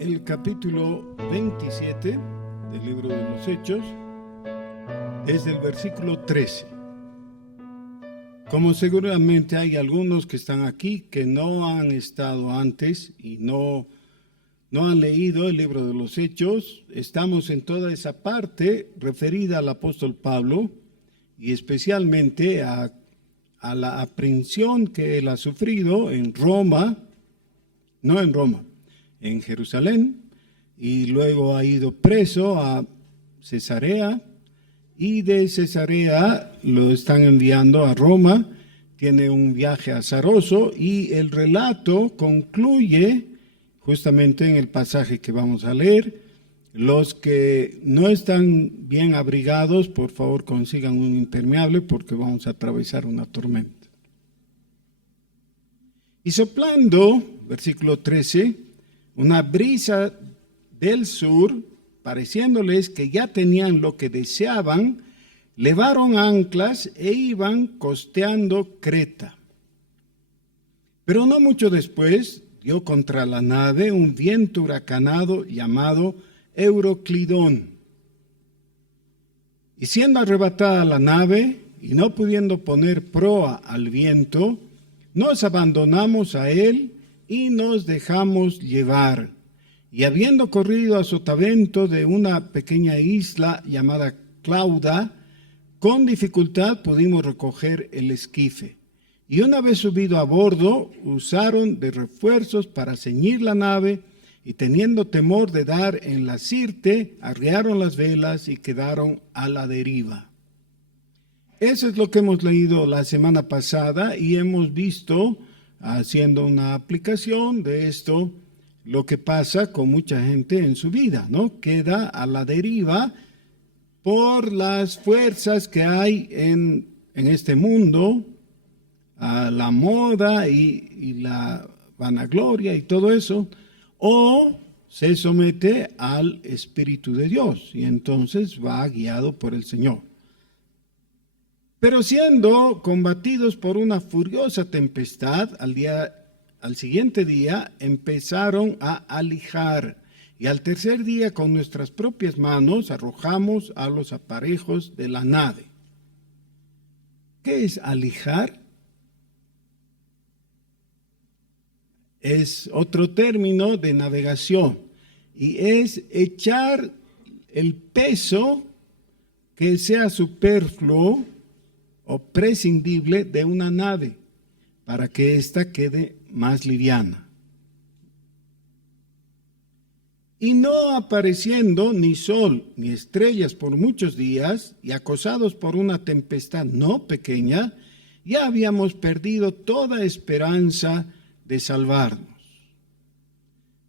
el capítulo 27 del libro de los Hechos, desde el versículo 13. Como seguramente hay algunos que están aquí que no han estado antes y no han leído el libro de los Hechos, estamos en toda esa parte referida al apóstol Pablo y especialmente a la aprehensión que él ha sufrido en en Jerusalén, y luego ha ido preso a Cesarea, y de Cesarea lo están enviando a Roma. Tiene un viaje azaroso y el relato concluye justamente en el pasaje que vamos a leer. Los que no están bien abrigados, por favor consigan un impermeable porque vamos a atravesar una tormenta. Y soplando, versículo 13, una brisa del sur, pareciéndoles que ya tenían lo que deseaban, levaron anclas e iban costeando Creta. Pero no mucho después dio contra la nave un viento huracanado llamado Euroclidón. Y siendo arrebatada la nave y no pudiendo poner proa al viento, nos abandonamos a él y nos dejamos llevar. Y habiendo corrido a sotavento de una pequeña isla llamada Clauda, con dificultad pudimos recoger el esquife. Y una vez subido a bordo, usaron de refuerzos para ceñir la nave, y teniendo temor de dar en la sirte, arriaron las velas y quedaron a la deriva. Eso es lo que hemos leído la semana pasada y hemos visto, haciendo una aplicación de esto, lo que pasa con mucha gente en su vida, ¿no? Queda a la deriva por las fuerzas que hay en este mundo, a la moda y la vanagloria y todo eso, o se somete al Espíritu de Dios y entonces va guiado por el Señor. Pero siendo combatidos por una furiosa tempestad, al siguiente día empezaron a alijar, y al tercer día con nuestras propias manos arrojamos a los aparejos de la nave. ¿Qué es alijar? Es otro término de navegación y es echar el peso que sea superfluo o prescindible de una nave para que ésta quede más liviana. Y no apareciendo ni sol ni estrellas por muchos días y acosados por una tempestad no pequeña, ya habíamos perdido toda esperanza de salvarnos.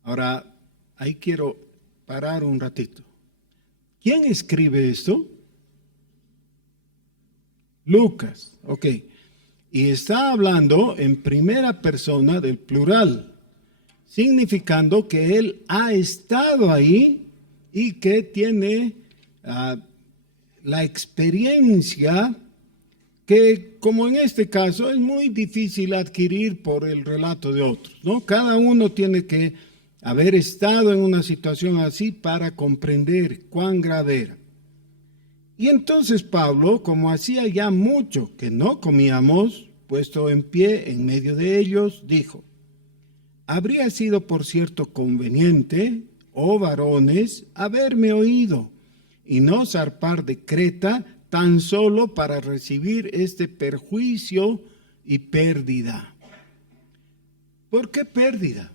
Ahora, ahí quiero parar un ratito. ¿Quién escribe esto? Lucas, ok. Y está hablando en primera persona del plural, significando que él ha estado ahí y que tiene la experiencia que, como en este caso, es muy difícil adquirir por el relato de otros, ¿no? Cada uno tiene que haber estado en una situación así para comprender cuán grave era. Y entonces Pablo, como hacía ya mucho que no comíamos, puesto en pie en medio de ellos, dijo: habría sido por cierto conveniente, oh varones, haberme oído y no zarpar de Creta tan solo para recibir este perjuicio y pérdida. ¿Por qué pérdida?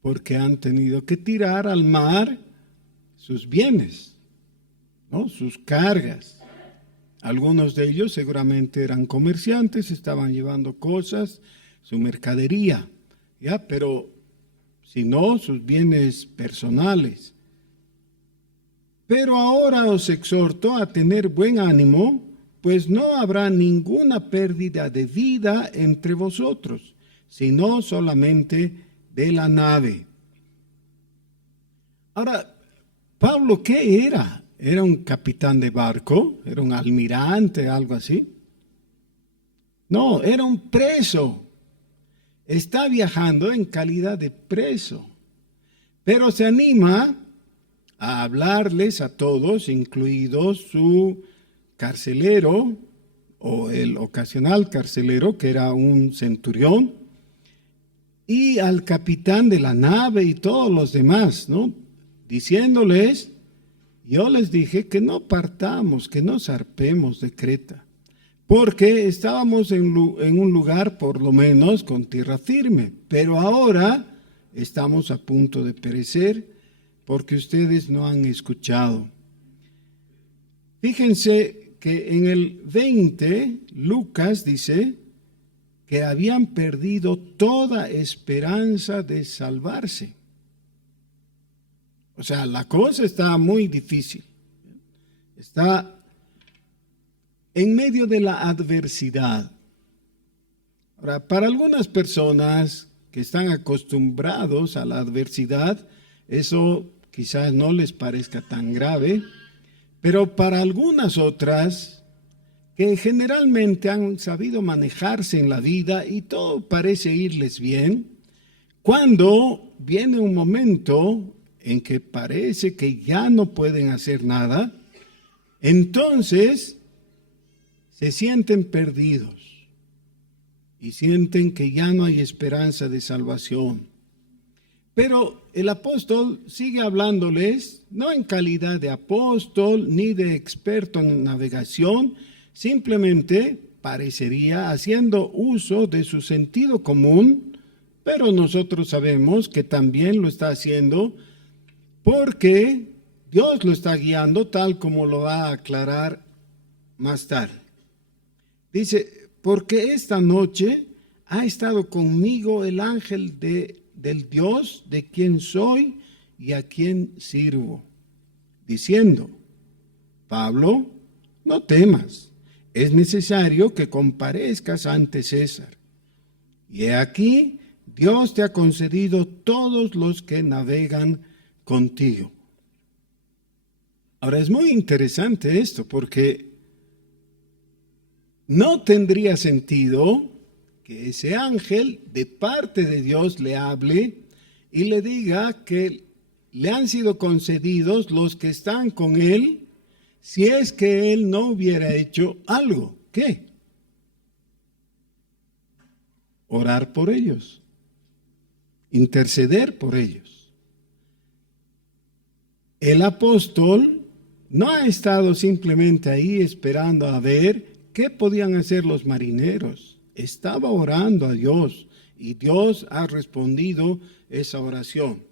Porque han tenido que tirar al mar sus bienes, ¿no? Sus cargas. Algunos de ellos seguramente eran comerciantes, estaban llevando cosas, su mercadería, ¿ya? Pero si no, sus bienes personales. Pero ahora os exhorto a tener buen ánimo, pues no habrá ninguna pérdida de vida entre vosotros, sino solamente de la nave. Ahora, Pablo, ¿qué era? ¿Era un capitán de barco? ¿Era un almirante, algo así? No, era un preso. está viajando en calidad de preso, pero se anima a hablarles a todos, incluido su carcelero o el ocasional carcelero, que era un centurión, y al capitán de la nave y todos los demás, ¿no? Diciéndoles, yo les dije que no partamos, que no zarpemos de Creta, porque estábamos en un lugar por lo menos con tierra firme, pero ahora estamos a punto de perecer porque ustedes no han escuchado. Fíjense que en el 20, Lucas dice que habían perdido toda esperanza de salvarse. O sea, la cosa está muy difícil. Está en medio de la adversidad. Ahora, para algunas personas que están acostumbrados a la adversidad, eso quizás no les parezca tan grave, pero para algunas otras, que generalmente han sabido manejarse en la vida y todo parece irles bien, cuando viene un momento en que parece que ya no pueden hacer nada, entonces se sienten perdidos y sienten que ya no hay esperanza de salvación. Pero el apóstol sigue hablándoles, no en calidad de apóstol ni de experto en navegación, simplemente parecería haciendo uso de su sentido común, pero nosotros sabemos que también lo está haciendo porque Dios lo está guiando, tal como lo va a aclarar más tarde. Dice, porque esta noche ha estado conmigo el ángel del Dios de quien soy y a quien sirvo, diciendo, Pablo, no temas, es necesario que comparezcas ante César. Y he aquí, Dios te ha concedido todos los que navegan contigo. Ahora es muy interesante esto, porque no tendría sentido que ese ángel de parte de Dios le hable y le diga que le han sido concedidos los que están con él si es que él no hubiera hecho algo. ¿Qué? Orar por ellos, interceder por ellos. El apóstol no ha estado simplemente ahí esperando a ver qué podían hacer los marineros. Estaba orando a Dios y Dios ha respondido esa oración.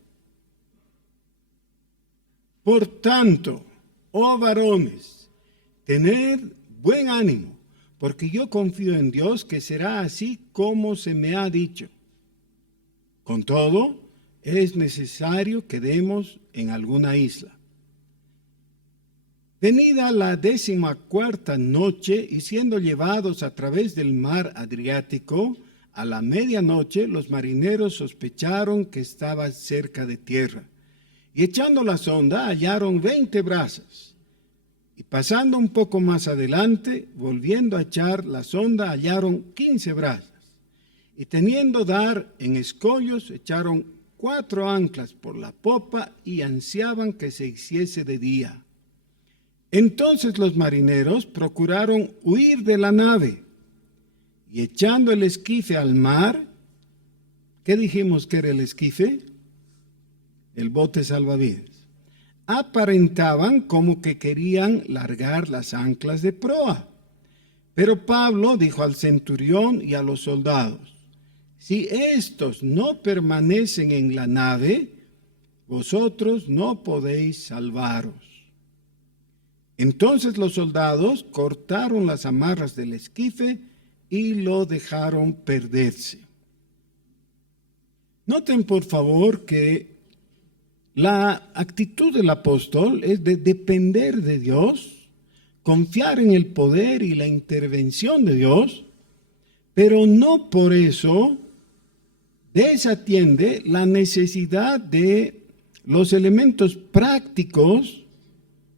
Por tanto, oh varones, tened buen ánimo, porque yo confío en Dios que será así como se me ha dicho. Con todo, es necesario que demos en alguna isla. Venida la 14ª noche y siendo llevados a través del mar Adriático, a la medianoche los marineros sospecharon que estaba cerca de tierra. Y echando la sonda hallaron 20 brazas. Y pasando un poco más adelante, volviendo a echar la sonda, hallaron 15 brazas. Y teniendo dar en escollos, echaron 4 anclas por la popa y ansiaban que se hiciese de día. Entonces los marineros procuraron huir de la nave y echando el esquife al mar, ¿qué dijimos que era el esquife? El bote salvavidas. Aparentaban como que querían largar las anclas de proa. Pero Pablo dijo al centurión y a los soldados, si estos no permanecen en la nave, vosotros no podéis salvaros. Entonces los soldados cortaron las amarras del esquife y lo dejaron perderse. Noten por favor que la actitud del apóstol es de depender de Dios, confiar en el poder y la intervención de Dios, pero no por eso desatiende la necesidad de los elementos prácticos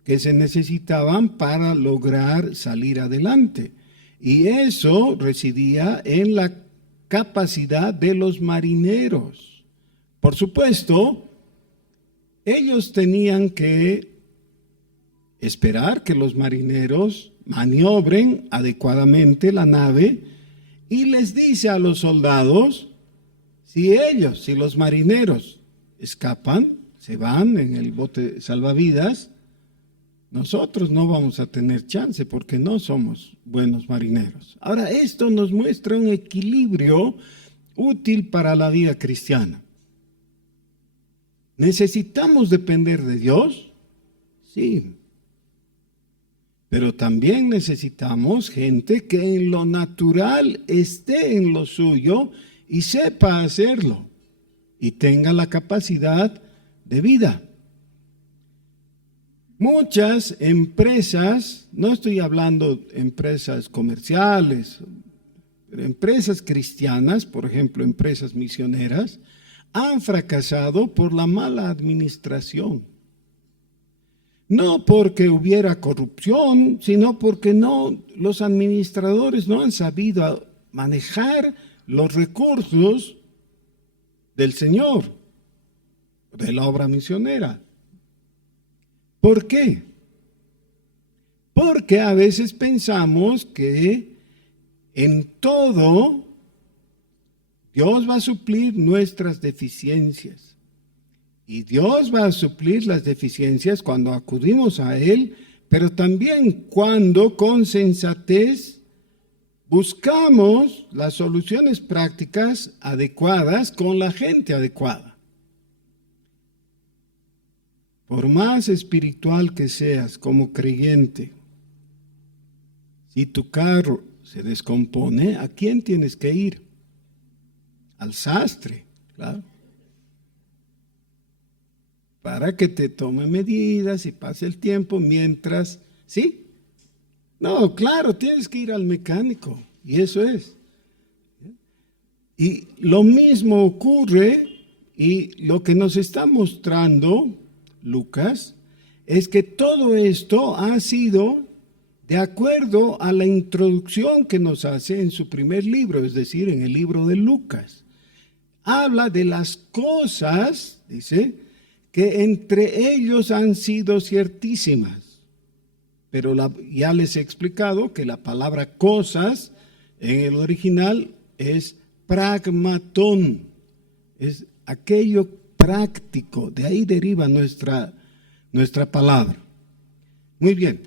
que se necesitaban para lograr salir adelante. Y eso residía en la capacidad de los marineros. Por supuesto, ellos tenían que esperar que los marineros maniobren adecuadamente la nave, y les dice a los soldados, si los marineros escapan, se van en el bote salvavidas, nosotros no vamos a tener chance porque no somos buenos marineros. Ahora, esto nos muestra un equilibrio útil para la vida cristiana. ¿Necesitamos depender de Dios? Sí. Pero también necesitamos gente que en lo natural esté en lo suyo y sepa hacerlo y tenga la capacidad de vida. Muchas empresas, no estoy hablando de empresas comerciales, pero empresas cristianas, por ejemplo, empresas misioneras, han fracasado por la mala administración. No porque hubiera corrupción, sino porque los administradores no han sabido manejar los recursos del Señor, de la obra misionera. ¿Por qué? Porque a veces pensamos que en todo Dios va a suplir nuestras deficiencias. Y Dios va a suplir las deficiencias cuando acudimos a Él, pero también cuando con sensatez buscamos las soluciones prácticas adecuadas con la gente adecuada. Por más espiritual que seas como creyente, si tu carro se descompone, ¿a quién tienes que ir? Al sastre, claro. Para que te tome medidas y pase el tiempo mientras, ¿sí? No, claro, tienes que ir al mecánico, y eso es. Y lo mismo ocurre, y lo que nos está mostrando Lucas, es que todo esto ha sido de acuerdo a la introducción que nos hace en su primer libro, es decir, en el libro de Lucas. Habla de las cosas, dice, que entre ellos han sido ciertísimas. Pero ya les he explicado que la palabra cosas en el original es pragmatón, es aquello práctico, de ahí deriva nuestra palabra. Muy bien.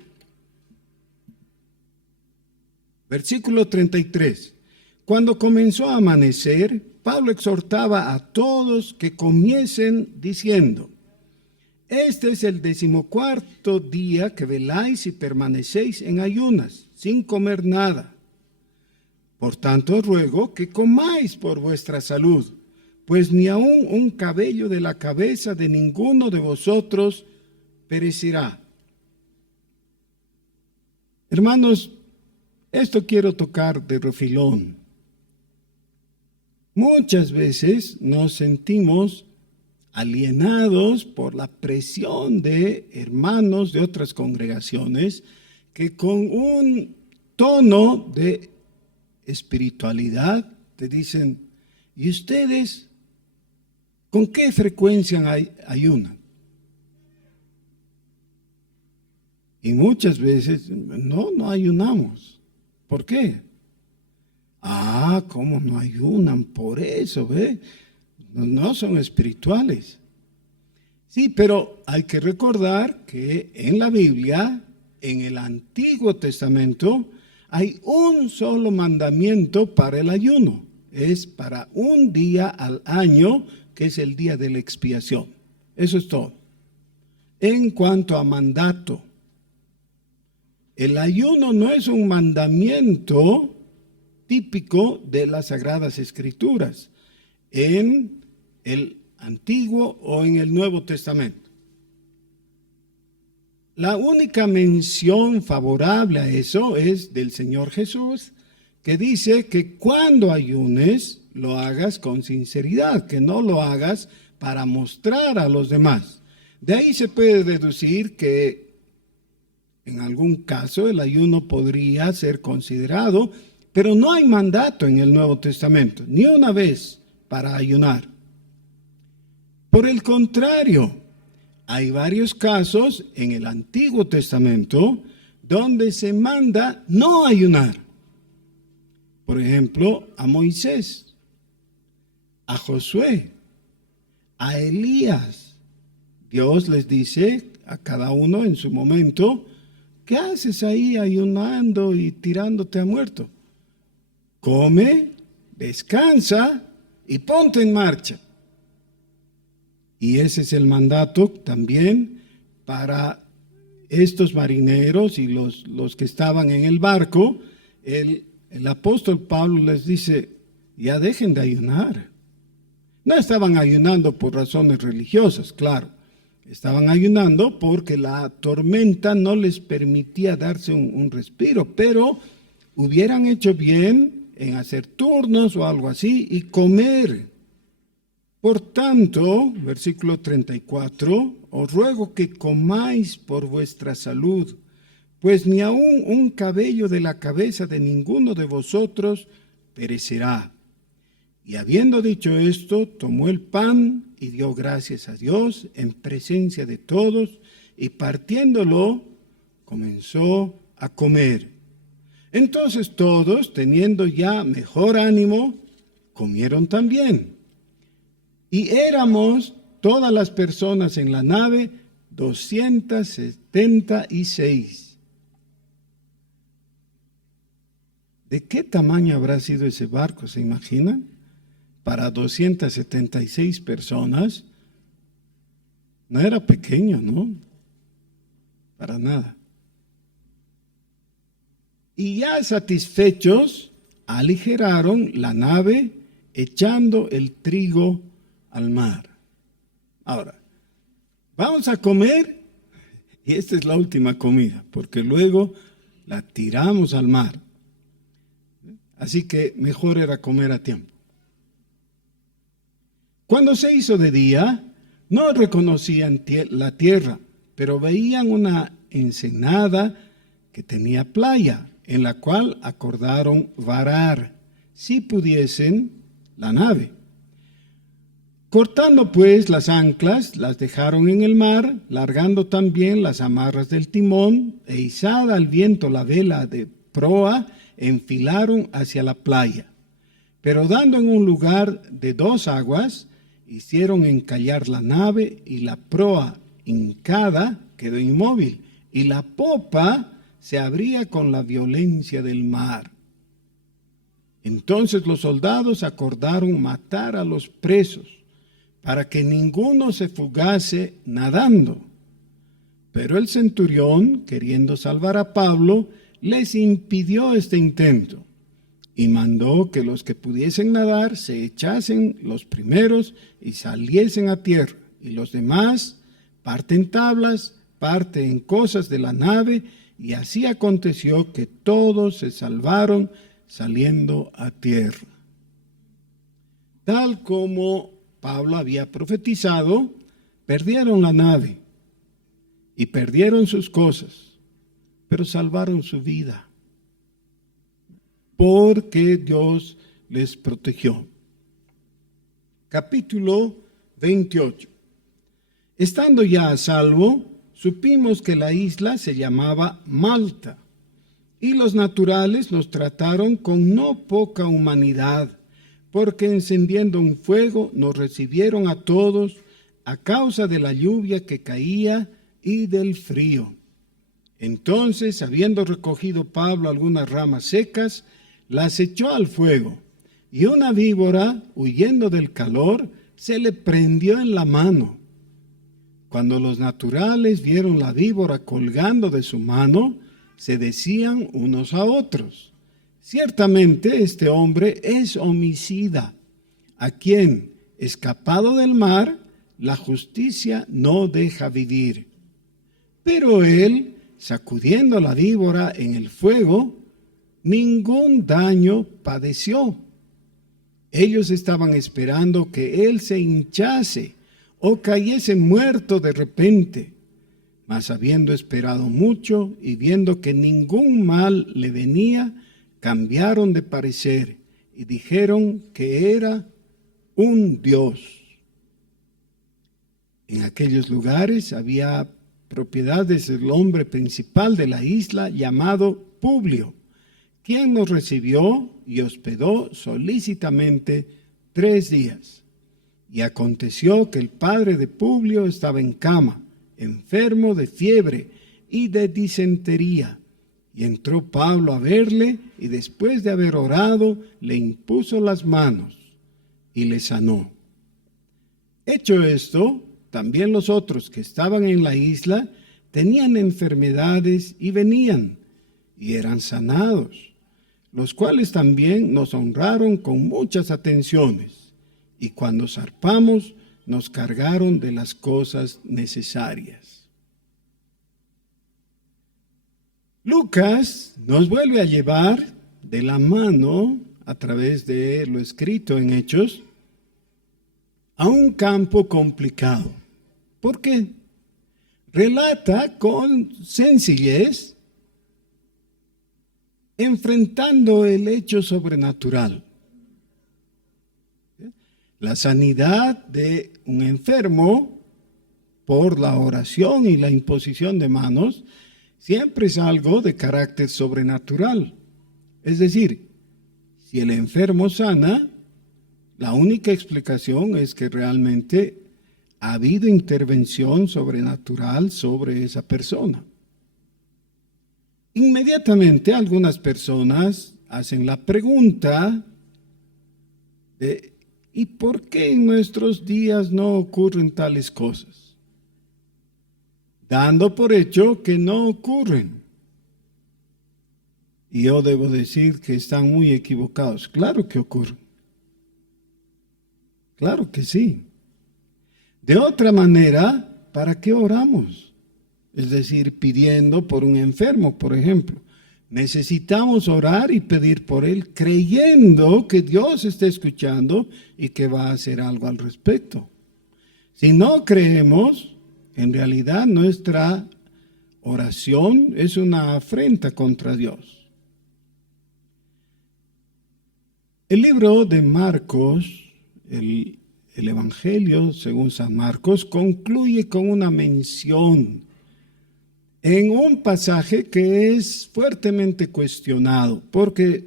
Versículo 33. Cuando comenzó a amanecer, Pablo exhortaba a todos que comiesen diciendo: este es el 14º día que veláis y permanecéis en ayunas, sin comer nada. Por tanto, os ruego que comáis por vuestra salud, pues ni aun un cabello de la cabeza de ninguno de vosotros perecerá. Hermanos, esto quiero tocar de refilón. Muchas veces nos sentimos alienados por la presión de hermanos de otras congregaciones que con un tono de espiritualidad te dicen: ¿y ustedes con qué frecuencia ayunan? Y muchas veces no ayunamos. ¿Por qué? ¿Cómo no ayunan? Por eso, ¿ve? No son espirituales. Sí, pero hay que recordar que en la Biblia, en el Antiguo Testamento, hay un solo mandamiento para el ayuno. Es para un día al año, que es el día de la expiación. Eso es todo. En cuanto a mandato, el ayuno no es un mandamiento típico de las Sagradas Escrituras en el Antiguo o en el Nuevo Testamento. La única mención favorable a eso es del Señor Jesús, que dice que cuando ayunes lo hagas con sinceridad, que no lo hagas para mostrar a los demás. De ahí se puede deducir que en algún caso el ayuno podría ser considerado Pero no hay mandato en el Nuevo Testamento, ni una vez, para ayunar. Por el contrario, hay varios casos en el Antiguo Testamento donde se manda no ayunar. Por ejemplo, a Moisés, a Josué, a Elías. Dios les dice a cada uno en su momento: ¿qué haces ahí ayunando y tirándote a muerto? Come, descansa y ponte en marcha. Y ese es el mandato también para estos marineros y los que estaban en el barco. El apóstol Pablo les dice: ya dejen de ayunar. No estaban ayunando por razones religiosas, claro. Estaban ayunando porque la tormenta no les permitía darse un respiro, pero hubieran hecho bien en hacer turnos o algo así y comer. Por tanto, versículo 34, os ruego que comáis por vuestra salud, pues ni aun un cabello de la cabeza de ninguno de vosotros perecerá. Y habiendo dicho esto, tomó el pan y dio gracias a Dios en presencia de todos, y partiéndolo, comenzó a comer. Entonces todos, teniendo ya mejor ánimo, comieron también. Y éramos todas las personas en la nave 276. ¿De qué tamaño habrá sido ese barco? ¿Se imaginan? Para 276 personas. No era pequeño, ¿no? Para nada. Y ya satisfechos, aligeraron la nave echando el trigo al mar. Ahora, vamos a comer, y esta es la última comida, porque luego la tiramos al mar. Así que mejor era comer a tiempo. Cuando se hizo de día, no reconocían la tierra, pero veían una ensenada que tenía playa, en la cual acordaron varar, si pudiesen, la nave. Cortando pues las anclas, las dejaron en el mar, largando también las amarras del timón, e izada al viento la vela de proa, enfilaron hacia la playa. Pero dando en un lugar de 2 aguas, hicieron encallar la nave, y la proa hincada quedó inmóvil, y la popa se abría con la violencia del mar. Entonces los soldados acordaron matar a los presos, para que ninguno se fugase nadando. Pero el centurión, queriendo salvar a Pablo, les impidió este intento, y mandó que los que pudiesen nadar se echasen los primeros y saliesen a tierra, y los demás, parte en tablas, parte en cosas de la nave, y así aconteció que todos se salvaron saliendo a tierra. Tal como Pablo había profetizado, perdieron la nave y perdieron sus cosas, pero salvaron su vida, porque Dios les protegió. Capítulo 28. Estando ya a salvo, supimos que la isla se llamaba Malta, y los naturales nos trataron con no poca humanidad, porque encendiendo un fuego nos recibieron a todos a causa de la lluvia que caía y del frío. Entonces, habiendo recogido Pablo algunas ramas secas, las echó al fuego, y una víbora, huyendo del calor, se le prendió en la mano. Cuando los naturales vieron la víbora colgando de su mano, se decían unos a otros: ciertamente este hombre es homicida, a quien, escapado del mar, la justicia no deja vivir. Pero él, sacudiendo la víbora en el fuego, ningún daño padeció. Ellos estaban esperando que él se hinchase o cayese muerto de repente. Mas habiendo esperado mucho y viendo que ningún mal le venía, cambiaron de parecer y dijeron que era un dios. En aquellos lugares había propiedades del hombre principal de la isla llamado Publio, quien nos recibió y hospedó solícitamente 3 días. Y aconteció que el padre de Publio estaba en cama, enfermo de fiebre y de disentería. Y entró Pablo a verle, y después de haber orado, le impuso las manos y le sanó. Hecho esto, también los otros que estaban en la isla tenían enfermedades y venían, y eran sanados, los cuales también nos honraron con muchas atenciones, y cuando zarpamos nos cargaron de las cosas necesarias. Lucas nos vuelve a llevar de la mano, a través de lo escrito en Hechos, a un campo complicado. ¿Por qué? Relata con sencillez, enfrentando el hecho sobrenatural. La sanidad de un enfermo por la oración y la imposición de manos siempre es algo de carácter sobrenatural. Es decir, si el enfermo sana, la única explicación es que realmente ha habido intervención sobrenatural sobre esa persona. Inmediatamente algunas personas hacen la pregunta de ¿y por qué en nuestros días no ocurren tales cosas? Dando por hecho que no ocurren. Y yo debo decir que están muy equivocados. Claro que ocurren. Claro que sí. De otra manera, ¿para qué oramos? Es decir, pidiendo por un enfermo, por ejemplo. Necesitamos orar y pedir por él, creyendo que Dios está escuchando y que va a hacer algo al respecto. Si no creemos, en realidad nuestra oración es una afrenta contra Dios. El libro de Marcos, el Evangelio según San Marcos, concluye con una mención en un pasaje que es fuertemente cuestionado, porque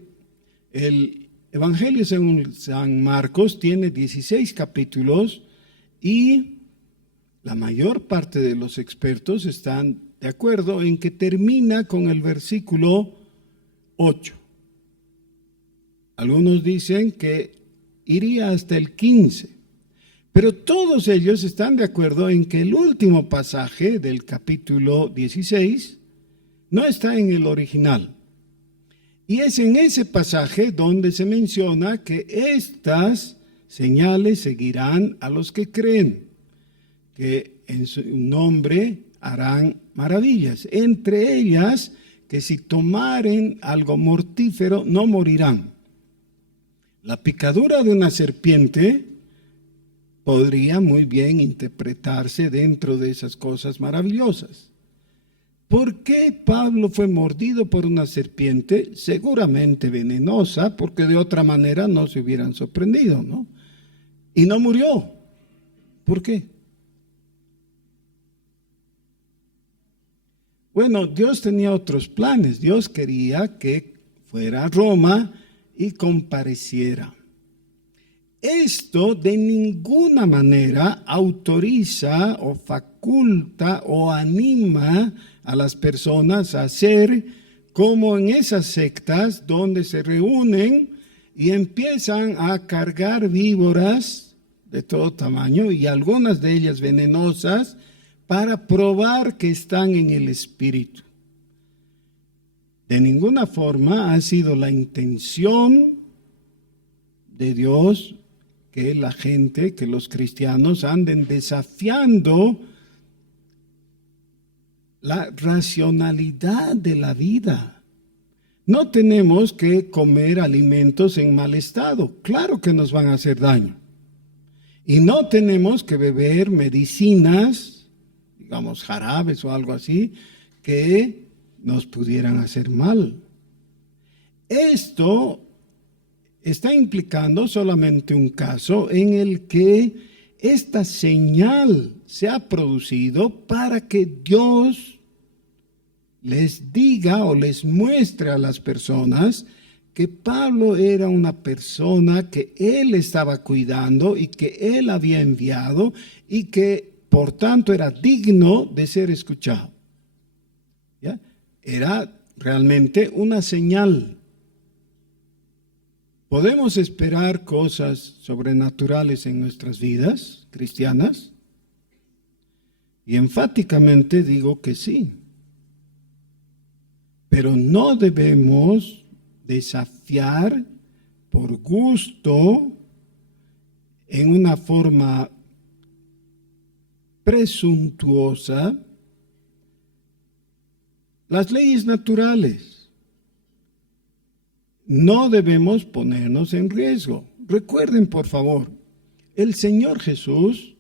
el Evangelio según San Marcos tiene 16 capítulos y la mayor parte de los expertos están de acuerdo en que termina con el versículo 8. Algunos dicen que iría hasta el 15. Pero todos ellos están de acuerdo en que el último pasaje del capítulo 16 no está en el original. Y es en ese pasaje donde se menciona que estas señales seguirán a los que creen, que en su nombre harán maravillas. Entre ellas, que si tomaren algo mortífero no morirán. La picadura de una serpiente podría muy bien interpretarse dentro de esas cosas maravillosas. ¿Por qué Pablo fue mordido por una serpiente? Seguramente venenosa, porque de otra manera no se hubieran sorprendido, ¿no? Y no murió. ¿Por qué? Bueno, Dios tenía otros planes. Dios quería que fuera a Roma y compareciera. Esto de ninguna manera autoriza o faculta o anima a las personas a hacer como en esas sectas donde se reúnen y empiezan a cargar víboras de todo tamaño y algunas de ellas venenosas para probar que están en el espíritu. De ninguna forma ha sido la intención de Dios que la gente, que los cristianos anden desafiando la racionalidad de la vida. No tenemos que comer alimentos en mal estado. Claro que nos van a hacer daño. Y no tenemos que beber medicinas, digamos jarabes o algo así, que nos pudieran hacer mal. Esto está implicando solamente un caso en el que esta señal se ha producido para que Dios les diga o les muestre a las personas que Pablo era una persona que él estaba cuidando y que él había enviado y que por tanto era digno de ser escuchado. ¿Ya? Era realmente una señal. ¿Podemos esperar cosas sobrenaturales en nuestras vidas cristianas? Y enfáticamente digo que sí. Pero no debemos desafiar por gusto en una forma presuntuosa las leyes naturales. No debemos ponernos en riesgo. Recuerden, por favor, el Señor Jesús,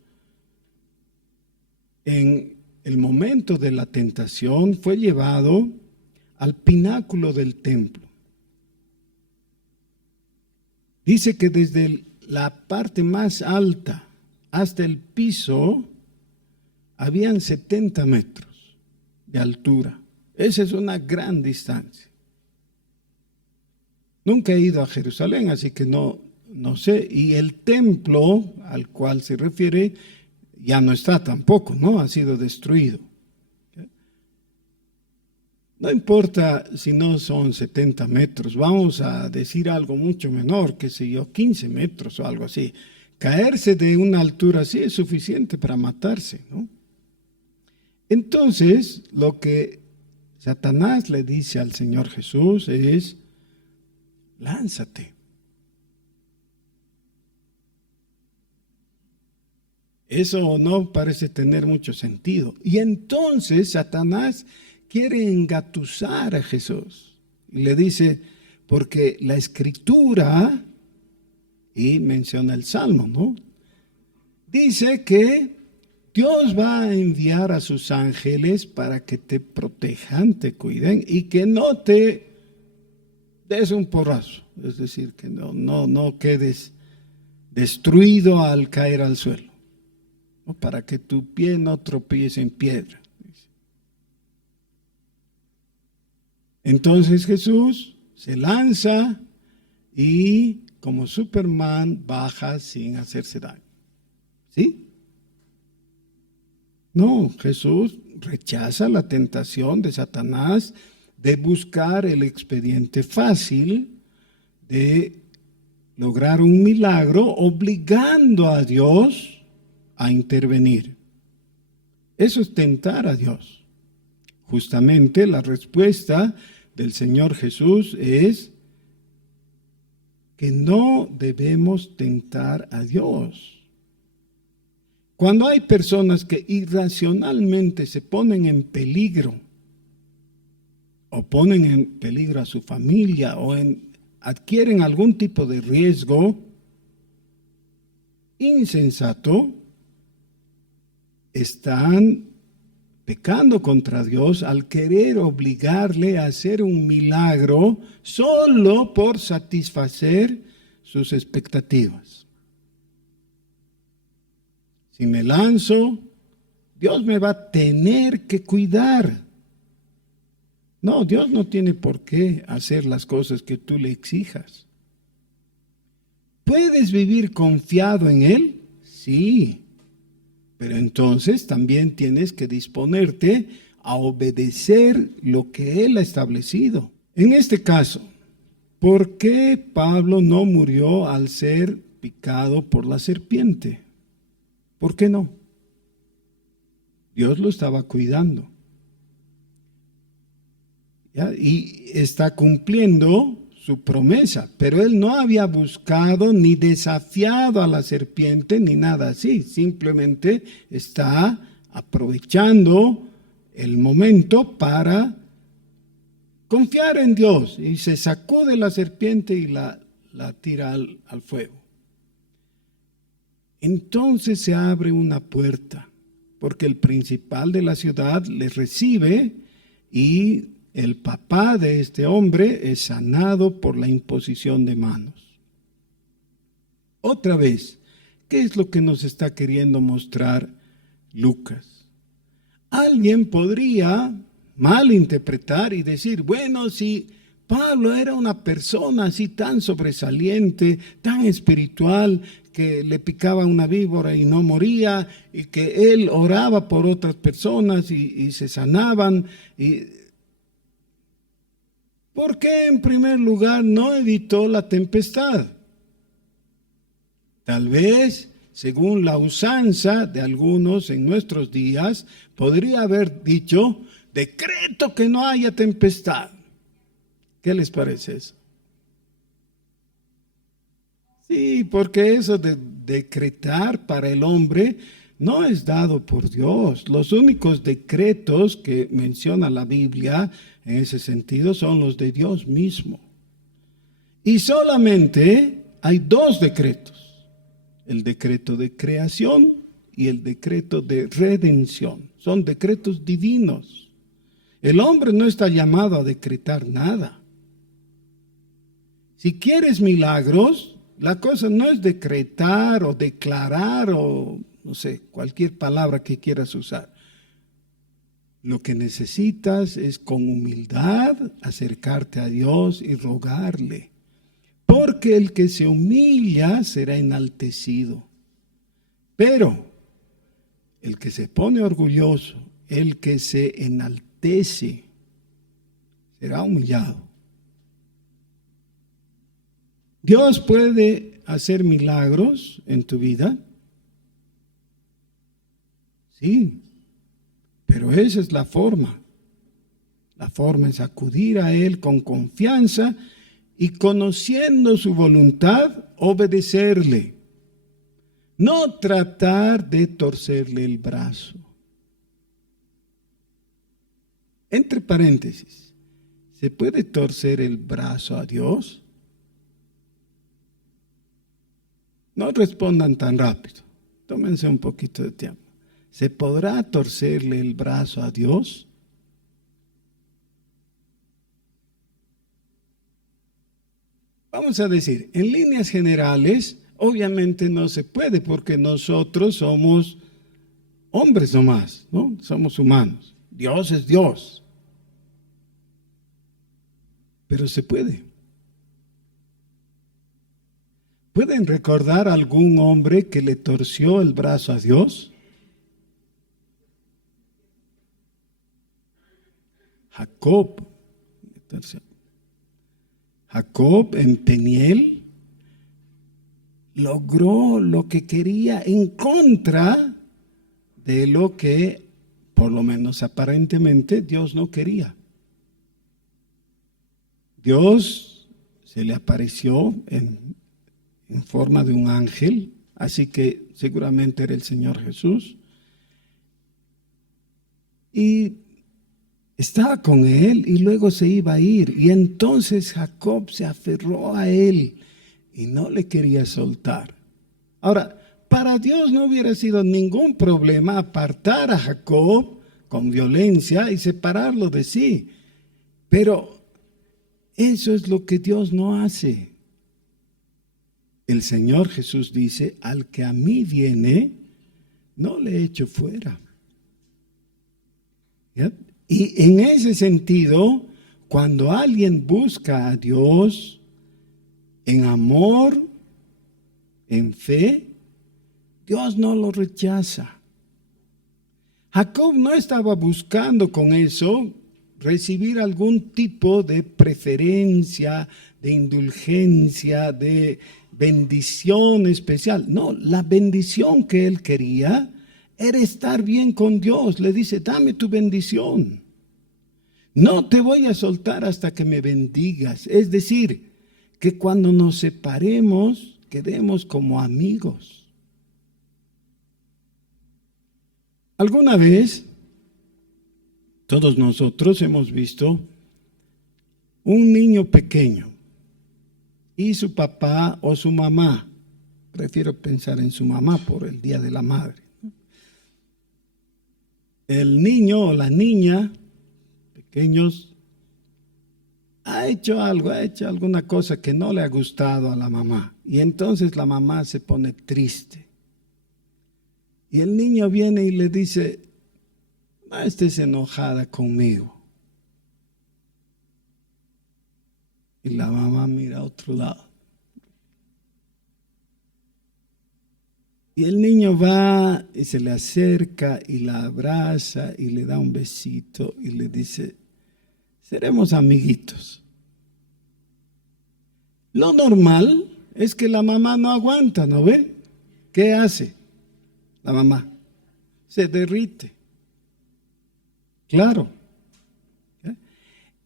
en el momento de la tentación, fue llevado al pináculo del templo. Dice que desde la parte más alta hasta el piso habían 70 metros de altura. Esa es una gran distancia. Nunca he ido a Jerusalén, así que no sé. Y el templo al cual se refiere ya no está tampoco, ¿no? Ha sido destruido. No importa si no son 70 metros, vamos a decir algo mucho menor, qué sé yo, 15 metros o algo así. Caerse de una altura así es suficiente para matarse, ¿no? Entonces, lo que Satanás le dice al Señor Jesús es: lánzate. Eso no parece tener mucho sentido. Y entonces Satanás quiere engatusar a Jesús. Y le dice, porque la Escritura, y menciona el Salmo, ¿no? Dice que Dios va a enviar a sus ángeles para que te protejan, te cuiden y que no te des un porrazo. Es decir, que no quedes destruido al caer al suelo, ¿no? Para que tu pie no tropiece en piedra. Entonces Jesús se lanza y como Superman baja sin hacerse daño. ¿Sí? No, Jesús rechaza la tentación de Satanás de buscar el expediente fácil de lograr un milagro obligando a Dios a intervenir. Eso es tentar a Dios. Justamente la respuesta del Señor Jesús es que no debemos tentar a Dios. Cuando hay personas que irracionalmente se ponen en peligro, o ponen en peligro a su familia, o adquieren algún tipo de riesgo insensato, están pecando contra Dios al querer obligarle a hacer un milagro solo por satisfacer sus expectativas. Si me lanzo, Dios me va a tener que cuidar. No, Dios no tiene por qué hacer las cosas que tú le exijas. ¿Puedes vivir confiado en Él? Sí. Pero entonces también tienes que disponerte a obedecer lo que Él ha establecido. En este caso, ¿por qué Pablo no murió al ser picado por la serpiente? ¿Por qué no? Dios lo estaba cuidando. ¿Ya? Y está cumpliendo su promesa, pero él no había buscado ni desafiado a la serpiente ni nada así, simplemente está aprovechando el momento para confiar en Dios y se sacude la serpiente y la tira al fuego. Entonces se abre una puerta, porque el principal de la ciudad les recibe y el papá de este hombre es sanado por la imposición de manos. Otra vez, ¿qué es lo que nos está queriendo mostrar Lucas? Alguien podría malinterpretar y decir, bueno, si Pablo era una persona así tan sobresaliente, tan espiritual, que le picaba una víbora y no moría, y que él oraba por otras personas y se sanaban. ¿Por qué en primer lugar no evitó la tempestad? Tal vez, según la usanza de algunos en nuestros días, podría haber dicho, decreto que no haya tempestad. ¿Qué les parece eso? Sí, porque eso de decretar para el hombre no es dado por Dios. Los únicos decretos que menciona la Biblia en ese sentido son los de Dios mismo. Y solamente hay dos decretos: el decreto de creación y el decreto de redención. Son decretos divinos. El hombre no está llamado a decretar nada. Si quieres milagros, la cosa no es decretar o declarar o no sé, cualquier palabra que quieras usar. Lo que necesitas es con humildad acercarte a Dios y rogarle. Porque el que se humilla será enaltecido. Pero el que se pone orgulloso, el que se enaltece, será humillado. Dios puede hacer milagros en tu vida. Sí, pero esa es la forma. La forma es acudir a Él con confianza y conociendo su voluntad, obedecerle. No tratar de torcerle el brazo. Entre paréntesis, ¿se puede torcer el brazo a Dios? No respondan tan rápido. Tómense un poquito de tiempo. ¿Se podrá torcerle el brazo a Dios? Vamos a decir, en líneas generales, obviamente no se puede porque nosotros somos hombres nomás, ¿no? Somos humanos. Dios es Dios. Pero se puede. ¿Pueden recordar algún hombre que le torció el brazo a Dios? Jacob. Jacob en Peniel logró lo que quería en contra de lo que, por lo menos aparentemente, Dios no quería. Dios se le apareció en forma de un ángel, así que seguramente era el Señor Jesús. Y estaba con él y luego se iba a ir. Y entonces Jacob se aferró a él y no le quería soltar. Ahora, para Dios no hubiera sido ningún problema apartar a Jacob con violencia y separarlo de sí. Pero eso es lo que Dios no hace. El Señor Jesús dice, al que a mí viene, no le echo fuera. ¿Ya? Y en ese sentido, cuando alguien busca a Dios en amor, en fe, Dios no lo rechaza. Jacob no estaba buscando con eso recibir algún tipo de preferencia, de indulgencia, de bendición especial. No, la bendición que él quería era estar bien con Dios. Le dice, dame tu bendición. No te voy a soltar hasta que me bendigas. Es decir, que cuando nos separemos, quedemos como amigos. ¿Alguna vez todos nosotros hemos visto un niño pequeño y su papá o su mamá? Prefiero pensar en su mamá por el Día de la Madre. El niño o la niña, pequeños, ha hecho algo, ha hecho alguna cosa que no le ha gustado a la mamá. Y entonces la mamá se pone triste. Y el niño viene y le dice, no estés enojada conmigo. Y la mamá mira a otro lado. Y el niño va y se le acerca y la abraza y le da un besito y le dice, seremos amiguitos. Lo normal es que la mamá no aguanta, ¿no ve? ¿Qué hace la mamá? Se derrite. Claro.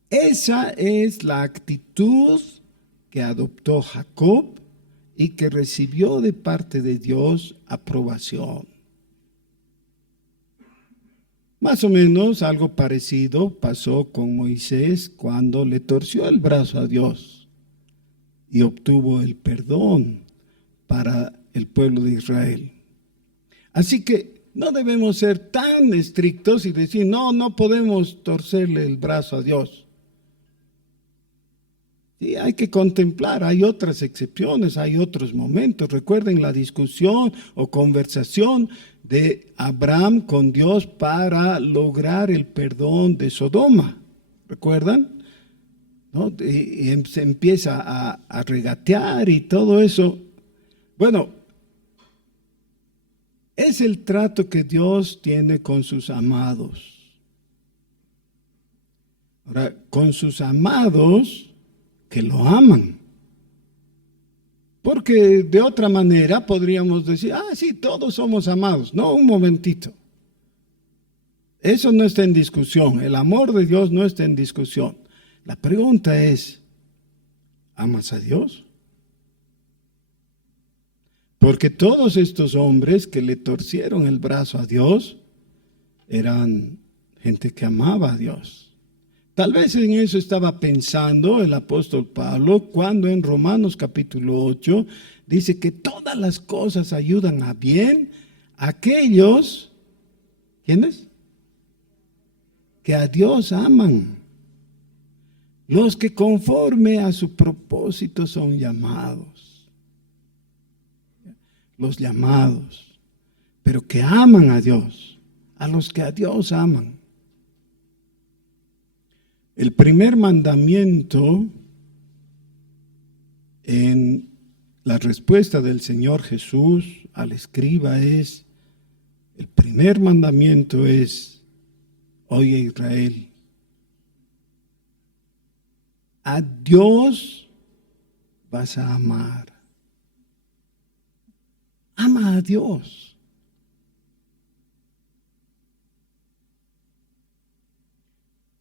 Esa es la actitud que adoptó Jacob y que recibió de parte de Dios aprobación. Más o menos algo parecido pasó con Moisés cuando le torció el brazo a Dios y obtuvo el perdón para el pueblo de Israel. Así que no debemos ser tan estrictos y decir, no podemos torcerle el brazo a Dios. Sí, hay que contemplar, hay otras excepciones, hay otros momentos. Recuerden la discusión o conversación de Abraham con Dios para lograr el perdón de Sodoma. ¿Recuerdan? ¿No? Y se empieza a regatear y todo eso. Bueno, es el trato que Dios tiene con sus amados. Ahora, con sus amados que lo aman. Porque de otra manera podríamos decir, sí, todos somos amados. No, un momentito. Eso no está en discusión. El amor de Dios no está en discusión. La pregunta es, ¿amas a Dios? Porque todos estos hombres que le torcieron el brazo a Dios eran gente que amaba a Dios. Tal vez en eso estaba pensando el apóstol Pablo cuando en Romanos capítulo 8 dice que todas las cosas ayudan a bien a aquellos, ¿quiénes? Que a Dios aman. Los que conforme a su propósito son llamados. Los llamados, pero que aman a Dios, a los que a Dios aman. El primer mandamiento en la respuesta del Señor Jesús al escriba es, el primer mandamiento es, oye Israel, a Dios vas a amar. Ama a Dios.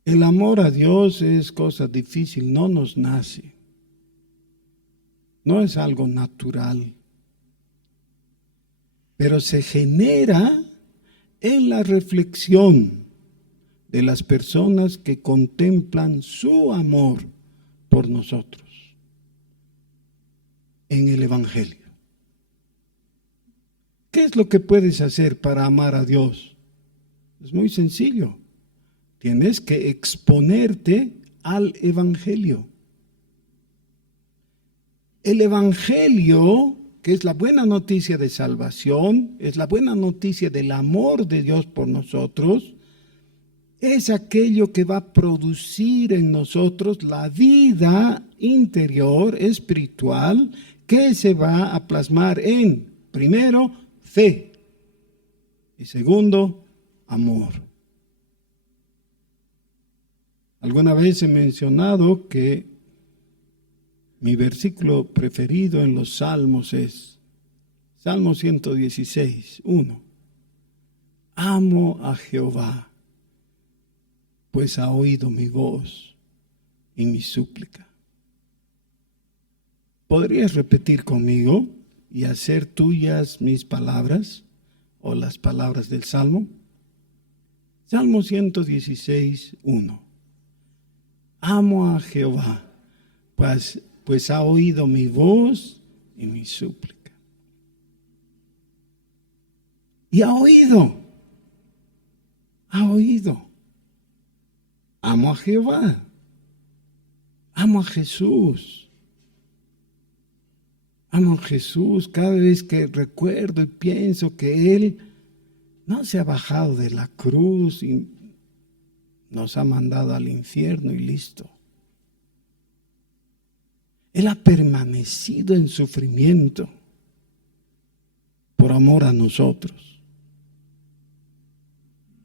El amor a Dios es cosa difícil, no nos nace. No es algo natural. Pero se genera en la reflexión de las personas que contemplan su amor por nosotros en el Evangelio. ¿Qué es lo que puedes hacer para amar a Dios? Es muy sencillo. Tienes que exponerte al Evangelio. El Evangelio, que es la buena noticia de salvación, es la buena noticia del amor de Dios por nosotros, es aquello que va a producir en nosotros la vida interior, espiritual, que se va a plasmar en, primero, fe y segundo, amor. Alguna vez he mencionado que mi versículo preferido en los Salmos es Salmo 116, 1. Amo a Jehová, pues ha oído mi voz y mi súplica. ¿Podrías repetir conmigo y hacer tuyas mis palabras o las palabras del Salmo? Salmo 116, 1. Amo a Jehová, pues ha oído mi voz y mi súplica. Y ha oído. Amo a Jehová. Amo a Jesús. Amo a Jesús cada vez que recuerdo y pienso que Él no se ha bajado de la cruz y nos ha mandado al infierno y listo. Él ha permanecido en sufrimiento por amor a nosotros.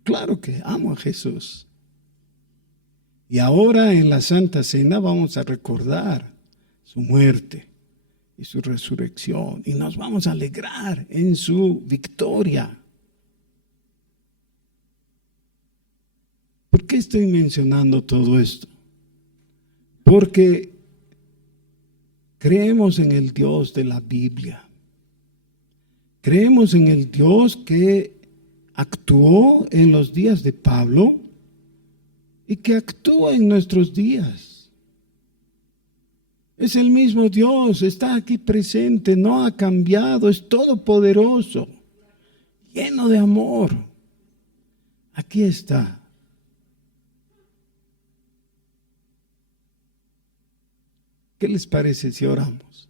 Claro que amo a Jesús. Y ahora en la Santa Cena vamos a recordar su muerte y su resurrección. Y nos vamos a alegrar en su victoria. ¿Por qué estoy mencionando todo esto? Porque creemos en el Dios de la Biblia. Creemos en el Dios que actuó en los días de Pablo y que actúa en nuestros días. Es el mismo Dios, está aquí presente, no ha cambiado, es todopoderoso, lleno de amor. Aquí está. ¿Qué les parece si oramos?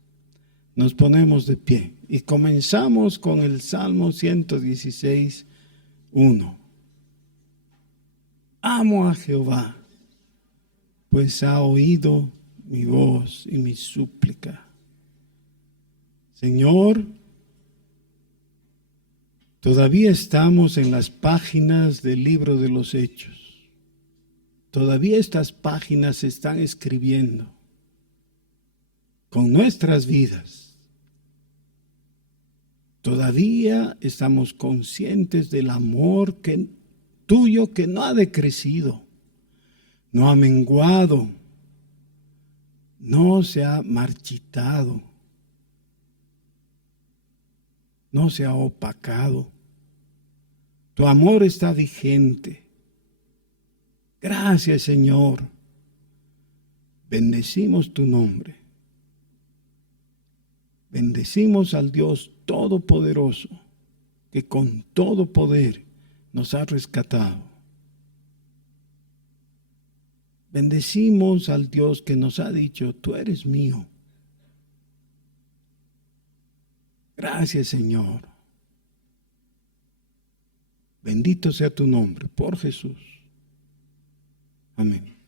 Nos ponemos de pie y comenzamos con el Salmo 116, 1. Amo a Jehová, pues ha oído mi voz y mi súplica. Señor, todavía estamos en las páginas del libro de los Hechos. Todavía estas páginas se están escribiendo con nuestras vidas. Todavía estamos conscientes del amor tuyo que no ha decrecido, no ha menguado, no se ha marchitado, no se ha opacado. Tu amor está vigente. Gracias, Señor. Bendecimos tu nombre. Bendecimos al Dios Todopoderoso, que con todo poder nos ha rescatado. Bendecimos al Dios que nos ha dicho, tú eres mío. Gracias, Señor. Bendito sea tu nombre, por Jesús. Amén.